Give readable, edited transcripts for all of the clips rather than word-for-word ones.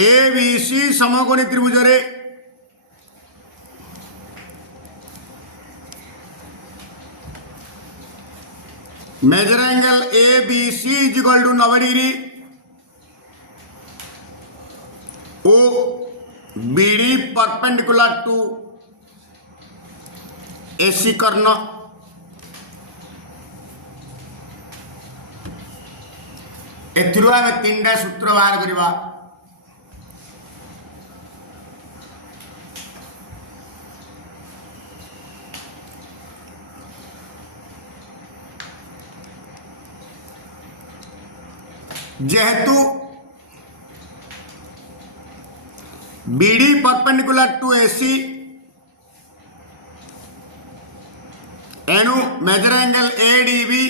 ABC समकोणी त्रिभुज रे measure angle ABC is equal to 90 degree ओ बीडी परपेंडिकुलर टू एसी कर्ण एथिरु आमे तीनटा सूत्र बाहर करिबा। जेहेतु बीडी परपेंडिकुलर टू एसी एनु measure angle ADB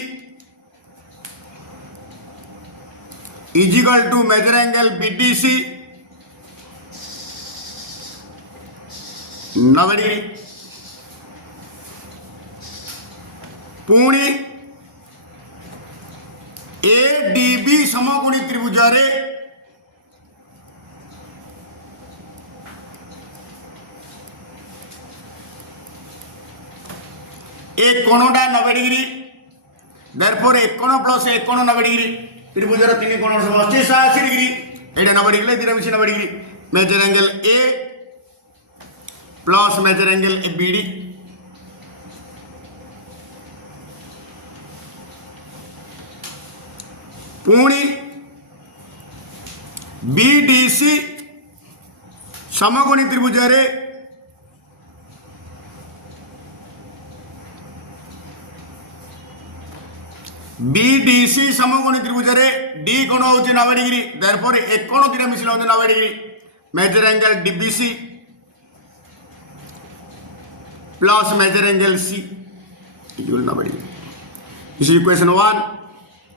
is equal to measure angle BDC 90 degree पुणी एडीबी समकोणी त्रिभुज रे एक कोणटा 90 डिग्री देयरफॉर एक कोण प्लस एक कोण 90 डिग्री त्रिभुजर तीन कोण सब 80 डिग्री एटा 90 डिग्री तीन मिसी 90 degree measure angle A plus measure angle BD पुणी बीडीसी समकोणी त्रिभुज रे बीडीसी समकोणी त्रिभुज रे डी कोण होची 90 डिग्री देयरफॉर एक कोण तीन मिसिल होची 90 degree measure angle DBC plus measure angle C equal 90 degree. This is equation 1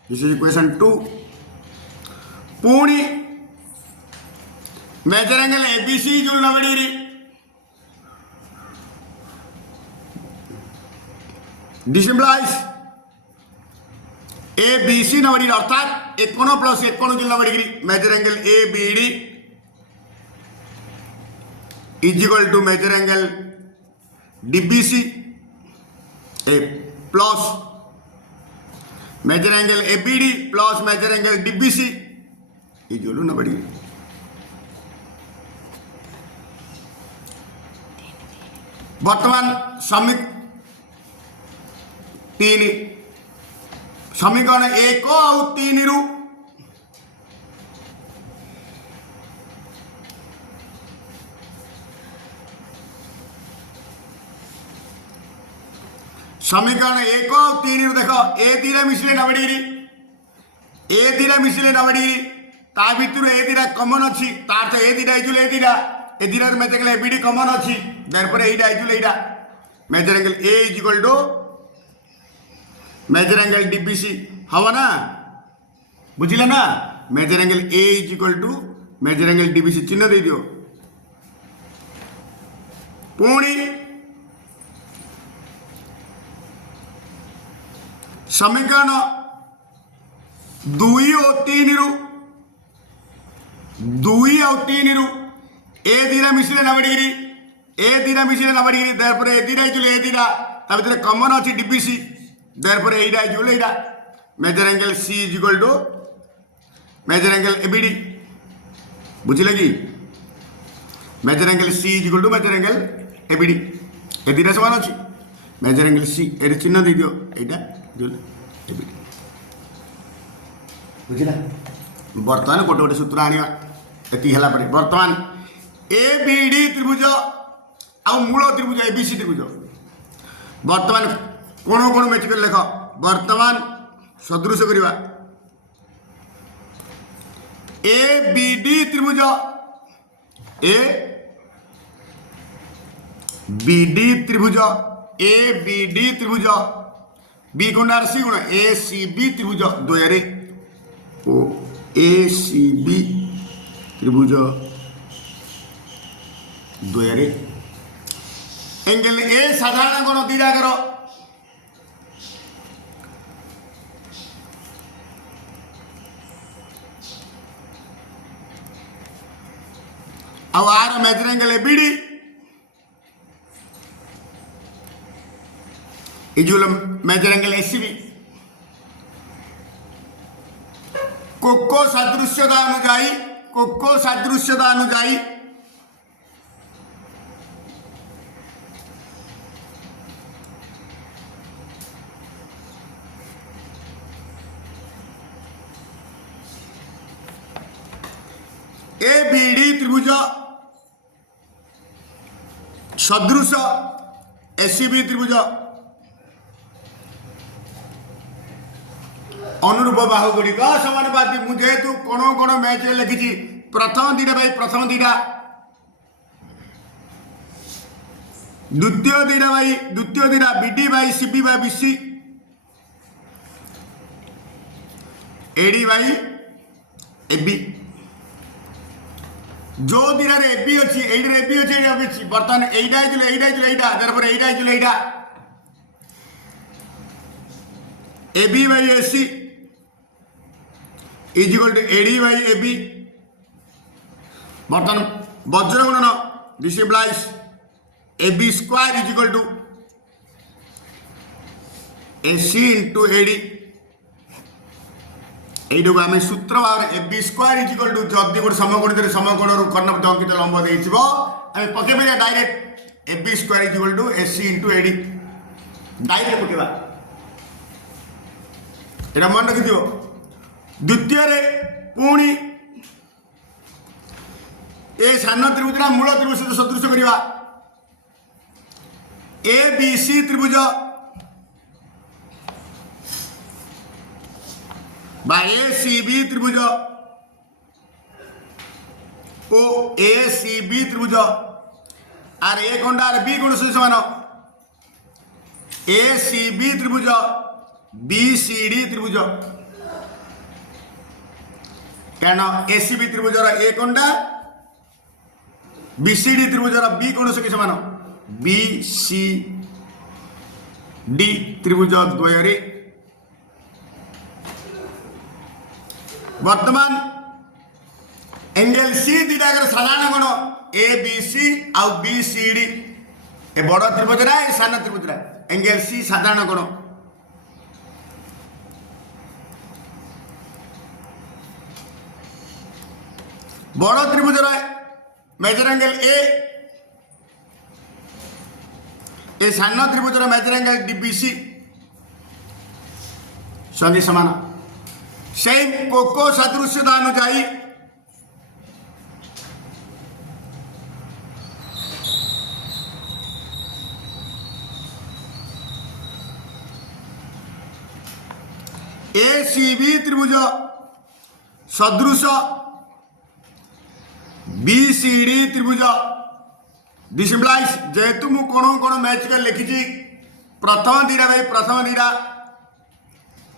this is equation 2 पुणी measure angle ABC equal 90 degree this implies A B C 90 degree अर्थात एक कोण प्लस एक कोण 90 degree measure angle A B D is equal to measure angle DBC A plus measure angle A B D plus measure angle DBC is equal to 90 degree. वर्तमान समीकरण 1 और 3 रु समीकरण 1 और 3 रु देख ए दिरे मिसिले 90 डिग्री ए दिरे मिसिले 90 डिग्री ता भितर ए दिरा कॉमन अछि तार तो ए दिरा इजुल ए दिरा measure angle A B D common अछि देयरफॉर एटा इजुल एटा measure angle A is equal to measure angle DBC हवा ना बुझिले ना measure angle A is equal to measure angle DBC चिन्ह दे दियो पुणी समीकरण 2 और 3 रु 2 और 3 रु ए दिरा मिसिले 90 डिग्री ए दिरा मिसिले 90 डिग्री देयरफॉर ए दिरा इजुल ए दिरा ता भितर कॉमन अछि डीबीसी देयरफॉर एटा इजुल एटा measure angle C is equal to measure angle ABD बुझिले कि measure angle C is equal to measure angle ABD ए दिरा समान अछि मेजर एंगल सी ए चिन्ह दे दियो एटा इजुल एबीडी बुझिला। वर्तमान गोटे गोटे सूत्र आनिया एति हला परे वर्तमान एबीडी त्रिभुज आ मूल त्रिभुज एबीसी त्रिभुज वर्तमान कोण कोण मैच कर लेख वर्तमान सदृश करवा ए बी डी त्रिभुज ए बी डी त्रिभुज ए बी डी त्रिभुज बी गुण आर सी गुण ए सी बी त्रिभुज द्वयरे ओ ए सी बी त्रिभुज द्वयरे एंगल ए साधारण कोण दीटा कर ଆଉ ଆର measure angle ABD equal measure angle ACB. कोको सदृश्यता अनुजाई ए बीडी त्रिभुज सदृश एसीबी त्रिभुज अनुरूप बाहु गुड़िक समानुपाती। मुझे कौन कौन मैच लिखी प्रथम दीटा भाई प्रथम दीटा द्वितीय दीटा भाई द्वितीय दीटा BD by CB by BC AD by AB जो दीटा एबी अच्छी एबी अच्छी बर्तमान एटा एटा AB by AC is equal to AD by AB. बर्तमान वज्र गुणन this implies AB square is equal to AC into AD. यू आम सूत्र भाव AB square is equal to जदि गोटे समकोण समकोण कर्णपथ अंकित लंब देव आम पकड़ direct AB square is equal to AC into AD direct पकेबा। এটা মনে রাখিথিব। দ্বিতীয়রে পুଣି এ সান ত্রিভুজটা মূল ত্রিভুজ সহিত সদৃশ করিবা। এ বি সি ত্রিভুজ বা এ সি বি ত্রিভুজ ও এ সি বি ত্রিভুজ আর এ কোণটা আর বি কোণ সহিত সমান। এ সি বি ত্রিভুজ बीसीडी त्रिभुज कारण एसीबी त्रिभुजर ए कोणटा बीसीडी त्रिभुजर बी कोण सहित समान बीसीडी त्रिभुज द्वयरे वर्तमान एंगल सी दीटाकर साधारण कोण ए बी सी आउ बीसीडी ए बड़ त्रिभुजरा ए सान त्रिभुजरा एंगल सी साधारण कोण बड़ त्रिभुज मेजर एंगल ए सान त्रिभुजर मेजर एंगल डीबीसी सन्धि समान। सेम कोको सदृश्यता अनुजाई एसीबी त्रिभुज सदृश बीसीडी त्रिभुज दिस इम्प्लाइज जेहेतु मु कोण कोण मैच कर लिखी प्रथम दीटा भाई प्रथम दीटा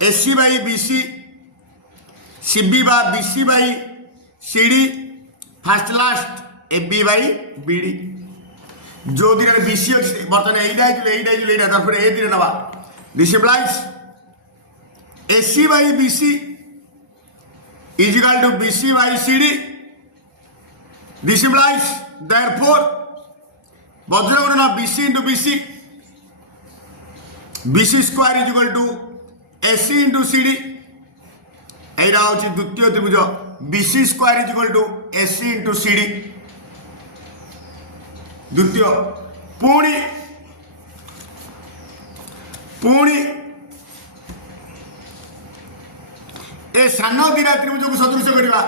एसी बाई बीसी सीबी बा BC by CD first last AB by BD जो दीटा बीसी अच्छी बर्तमान एटा तारपर ए दीटा नवा this implies AC by BC is equal to BC by CD. This implies therefore वज्र गुणन BC into BC BC square is equal to AC into CD। एटा होची द्वितीय त्रिभुज BC square is equal to AC into CD द्वितीय। पुणी ए सान दीटा त्रिभुज को सदृश करवा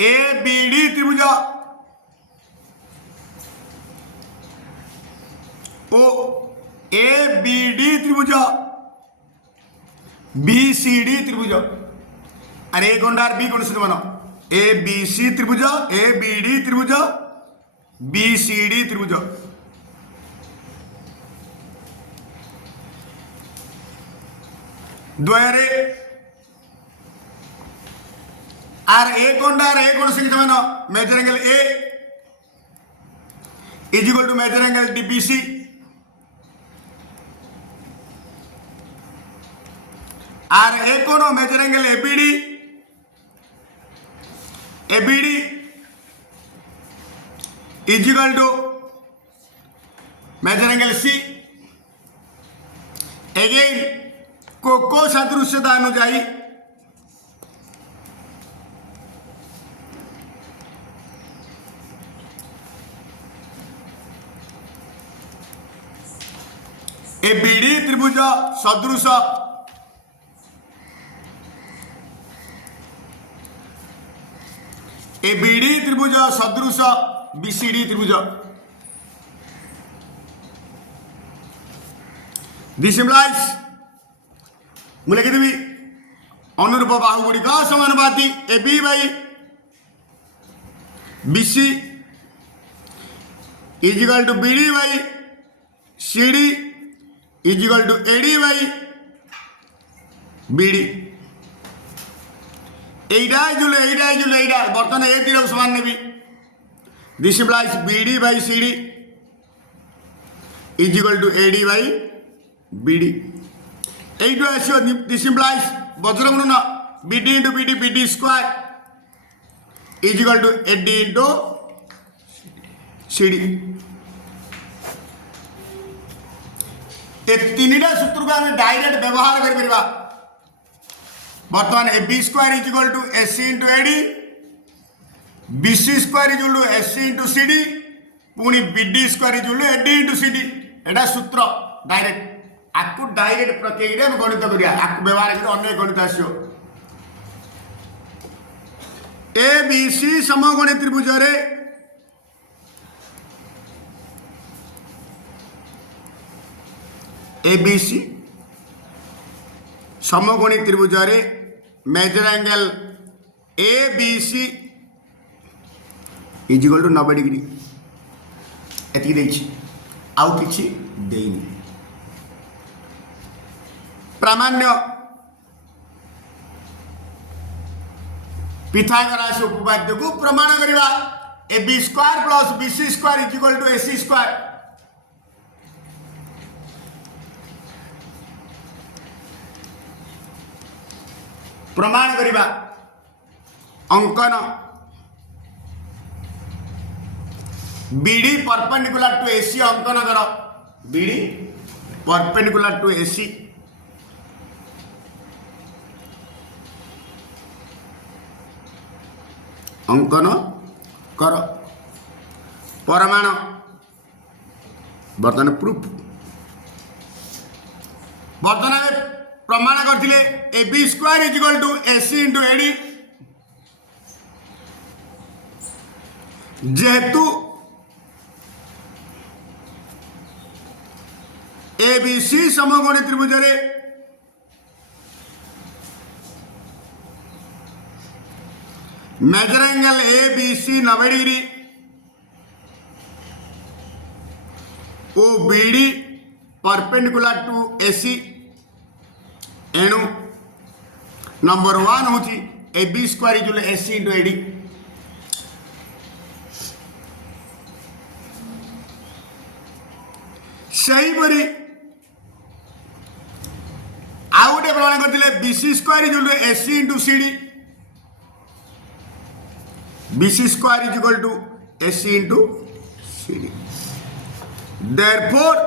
ए बीडी त्रिभुज ओ ए बीडी त्रिभुज बीसीडी त्रिभुज अरे ए कोणटा बी कोण समान ए बीसी त्रिभुज ए बीडी त्रिभुज बीसीडी त्रिभुज द्वयरे आर ए कोणटा ए कोण सहित समान measure angle A is equal to measure angle DBC आर ए कोण measure angle ABD ABD is equal to measure angle C. Again को सदृश्यता अनुजाई ए बीडी त्रिभुज सदृश ए बीडी त्रिभुज सदृश बीसीडी त्रिभुज दिस इम्प्लाइज मुझे लिखिदेवी अनुरूप बाहु गुड़िक समानुपाती A B by BC is equal to BD by CD is equal to AD by BD. এইটা বর্তমানে এ দিলেও সমান নেবি। This implies BD by CD is equal to AD by BD. এইটু আসিও দিস ইমপ্লাইজ বজ্র গুণন BD into BD BD square is equal to AD into CD. ए तीनटा सूत्र को आम डायरेक्ट व्यवहार कर बर्तमान A B square is equal to S C into AD B C square is equal to S C into C D पुणी B D square is equal to AD into C D. एटा सूत्र direct आपको direct प्रक्रिया में गणित करिया आपको व्यवहार कर अन्य गणित आसियो। ए बी सी समकोणी त्रिभुज रे एबीसी समकोणी त्रिभुज रे measure angle ABC is equal to 90 degree एति देछि आउ किछि देइनी। प्रामाण्य पिथागोरस उपपाद्य को प्रमाण करिवा A B square plus B C square is equal to A C square. प्रमाण करिवा अंकन बीडी परपेंडिकुलर टू एसी अंकन कर बीडी परपेंडिकुलर टू एसी अंकन कर परमाण बर्तमान प्रूफ बर्तमान प्रमाण करथिले A B square is equal to AC into AD जेहेतु ए बी सी समकोणी त्रिभुज रे measure angle A B C 90 degree ओ बीडी परपेंडिकुलर टू एसी एणु नंबर 1 हूँ A B square is AC into AD. सहीपरी आउ गोटे प्रमाण करते B C square is AC into CD B C square is equal to AC into CD. Therefore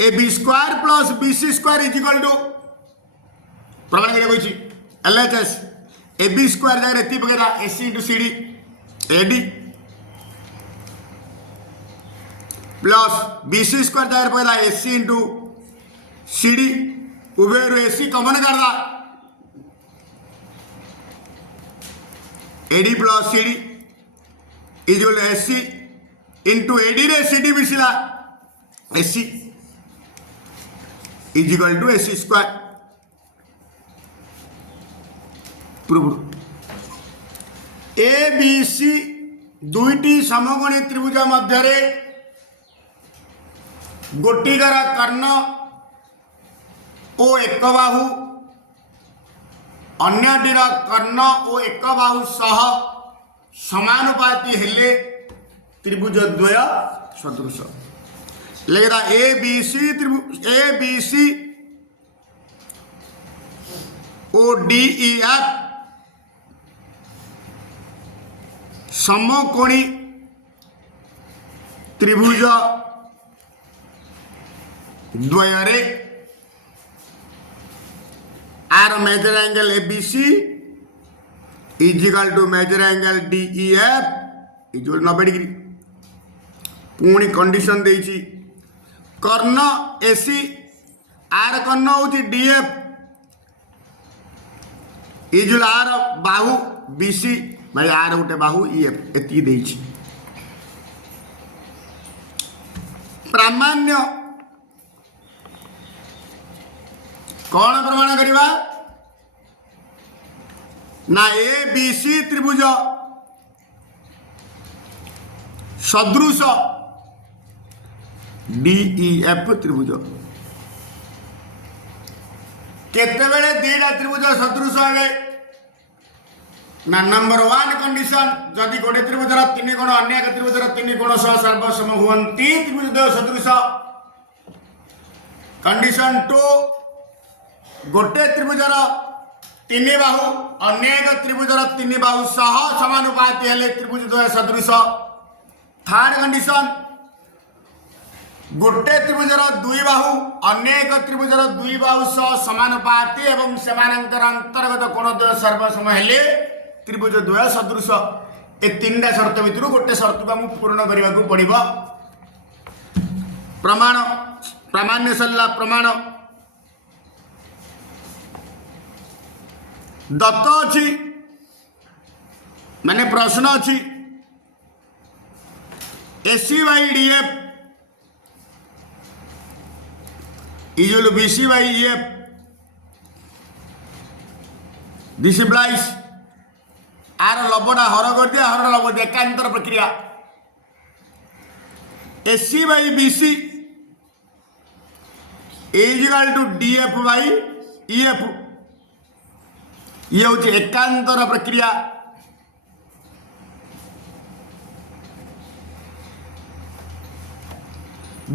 A B square plus B C square is equal to प्रमाण कही L H S A B square जगह एति पकेदा AC into C D AD plus B C square जगह पकेदा AC into C D उभय AC common करदा AD plus C D is AC into AD रे सी डी मिसिला AC is equal to AC square. Prove A B C दुईटी समकोणी त्रिभुज मध्य गोटिकार कर्ण ओ एक बाहु अन्यटीर कर्ण ओ एक बाहु सह समानुपाती हेले त्रिभुज द्वय सदृश लिखा ए बी सी ओ डी ई एफ समकोणी त्रिभुज द्वयरे आर measure angle ABC is equal to measure angle DEF is 90 degree. पुणी कंडीशन देइछि कर्ण एसी आर कर्ण होची डीएफ इज आर बाहु बीसी भाई आर गोटे बाहु ईएफ एति देइछि। प्रामाण्य कौन प्रमाण करिबा ना ए बी सी त्रिभुज सदृश डीईएफ त्रिभुज केतेबेले दीटा त्रिभुज सदृश हेबे ना नंबर 1 कंडीशन जदि गोटे त्रिभुजर 3 कोण अन्य एक त्रिभुजर 3 कोण सह सर्वसम हुवंती त्रिभुज द्वय सदृश। कंडीशन 2 गोटे त्रिभुजर 3 बाहु अन्य एक त्रिभुजर 3 बाहु सह समानुपाती हेले त्रिभुज द्वय सदृश। थर्ड कंडीशन गोटे त्रिभुजर 2 बाहु अन्य एक त्रिभुजर 2 बाहु सह समानुपाती एवं सेमानंतर अंतर्गत कोण द्वय सर्वसम हेले त्रिभुज द्वय सदृश। ए 3टा शर्त भितर गोटे शर्त को हमको पूर्ण करने को पड़िबो। प्रमाण प्रामाण्य सरला प्रमाण दत्त अच्छी माने प्रश्न अच्छी AC by DF equal BC by EF this implies आर लबड़ा हर कर दिया हर लब दिया एकांतर प्रक्रिया AC by BC is equal to DF by EF ये हूँ एकांतर प्रक्रिया।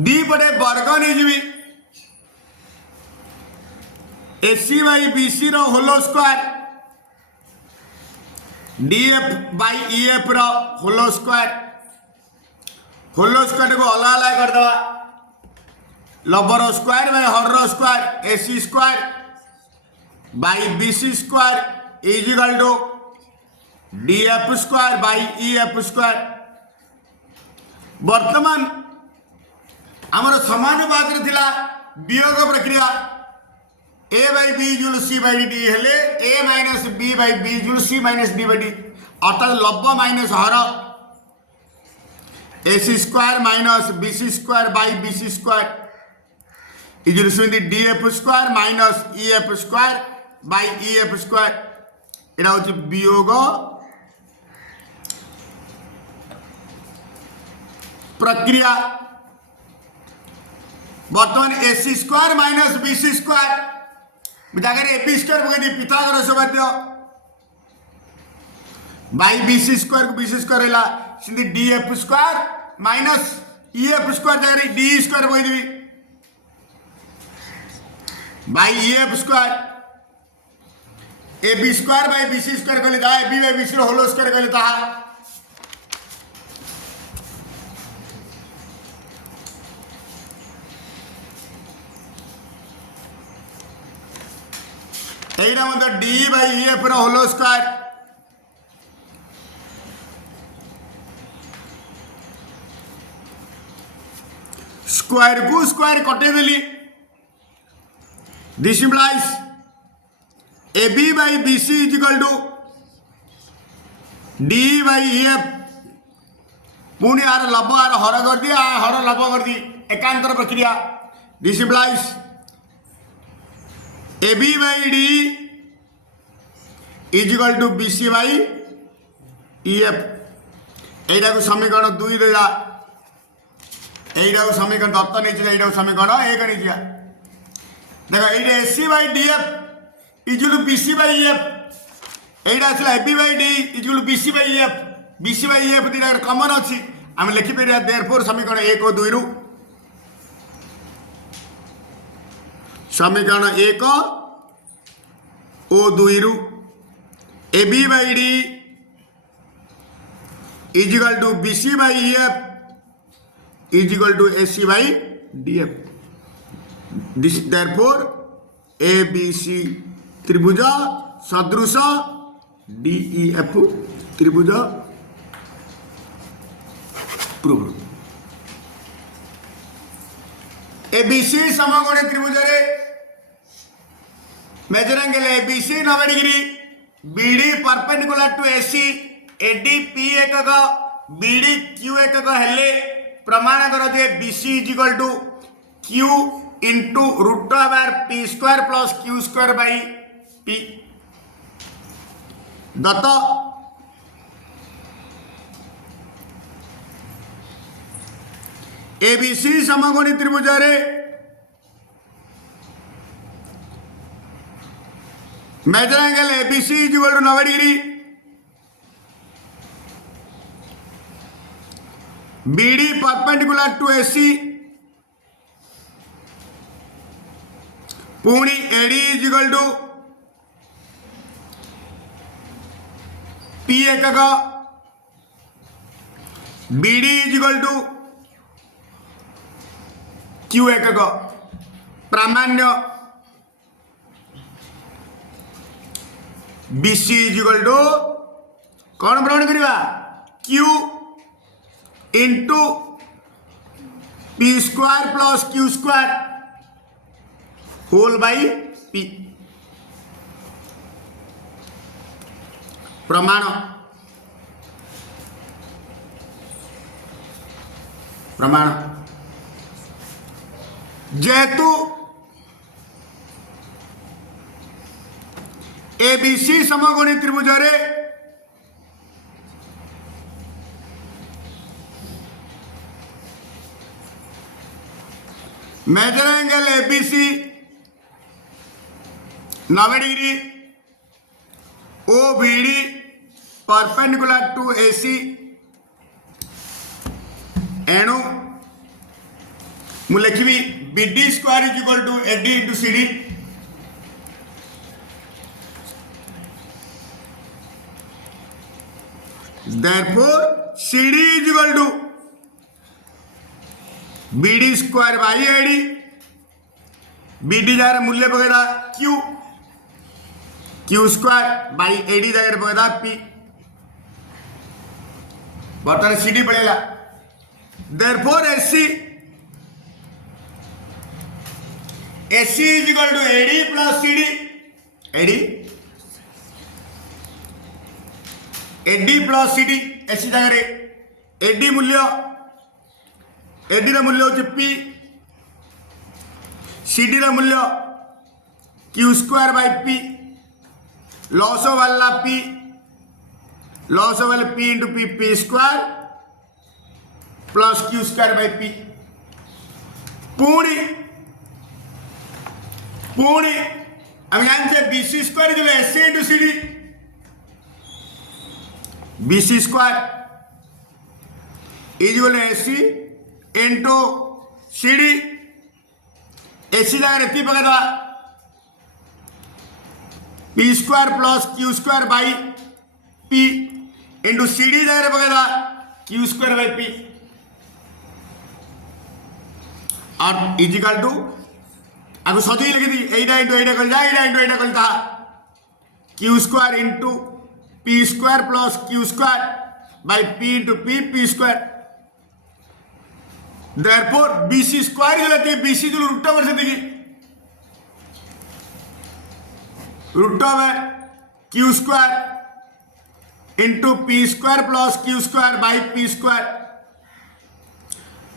दी पटे वर्ग नहीं एसी बाई बीसी रो होलो स्क्वायर डीएफ बाई ईएफ रो होलो स्क्वायर को अलग अलग कर दवा लबर स्क्वायर बाई हर square AC square by BC square is equal to DF square by EF square. वर्तमान आमर समानुपात थिला वियोग प्रक्रिया A by B equal C by D हेले A minus B by B equal C minus D by D अर्थात लब minus हर AC square minus BC square by BC square equal to DF square minus EF square by EF square. एटा होची वियोग प्रक्रिया। बर्तमान AC square minus BC square जगह AB square पकड़ पिथागोरस उपपाद्य बाई बीसी स्क्वायर को बीसी स्क्वायर है DF square minus EF square जगह डी स्क्वायर पकड़ by EF square A B square by BC square कहले ता ए बी बाई बीसी रो होल स्क्वायर कहले ता एइरा मतलब डी बाई ईएफ रो होल स्क्वायर स्क्वायर को स्क्वायर कटे देली this implies A B by B C is equal to D by EF पुणी आर लब आर हर कर दिया हर लब कर दी एकांतर प्रक्रिया this implies A B by D is equal to B C by EF. एटा को समीकरण 2 दे जा एटा को समीकरण दत्त नहीं एटा को समीकरण 1 नहीं जा देखो ये AC by DF equal to BC by EF एटा आसला AB by D equal to BC by EF BC by EF दीटा कमन अच्छी आम लिखिपर देयरफॉर समीकरण 1 और 2 रु समीकरण 1 और 2 रु AB by D is equal to BC by EF is equal to AC by DF. This therefore ABC त्रिभुज सदृश DEF त्रिभुज प्रूव. ABC समकोणी त्रिभुज रे measure angle ABC 90 degree BD perpendicular to AC AD P एकक BD Q एकक हेले प्रमाण कर जे BC is equal to Q into root over P square plus Q square by P. दत्त ABC समकोणी त्रिभुज रे measure angle ABC is equal to 90 degree BD perpendicular to AC पुणी AD is equal to P एकक BD is equal to Q एकक. प्रामाण्य BC is equal to कौन ग्रहण करवा Q into P square plus Q square whole by P. प्रमाण प्रमाण जेहेतु ABC समकोणी त्रिभुज रे measure angle ABC 90 degree OBD perpendicular to AC एणु मु लिखी BD square is equal to AD into CD. Therefore CD is equal to BD square by AD. BD जगह मूल्य पकड़ा Q स्क्वायर बाई AD जगह पकड़ा P. बर्तमान CD पड़ेगा. Therefore AC is equal to AD plus CD. AD plus CD AC जगह AD मूल्य AD रा मूल्य होचे P CD रा मूल्य Q square by P loss वाला P लॉस वाले P into P square plus Q square by P. पुणी हम जानते BC स्क्वायर जो AC into CD BC square is equal AC into CD. AC जगह रेती पकड़ा P square plus Q square by P into CD जगह पकड़ा Q square by P और इज इक्वल टू आगे सजी लिखी थी एटा इंटू एटा कर जा एटा इंटू एटा करता Q square into P square plus Q square by P into P square. Therefore BC square जो लेती है BC जो रूट ओवर से देखी root over Q square into P square plus Q square by P square.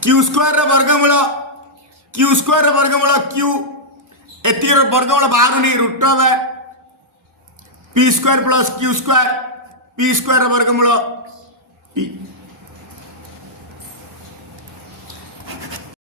Q square वर्गमूल Q square वर्गमूल Q एति वर्गमूल बाहर नहीं root over P square plus Q square P square वर्गमूल P.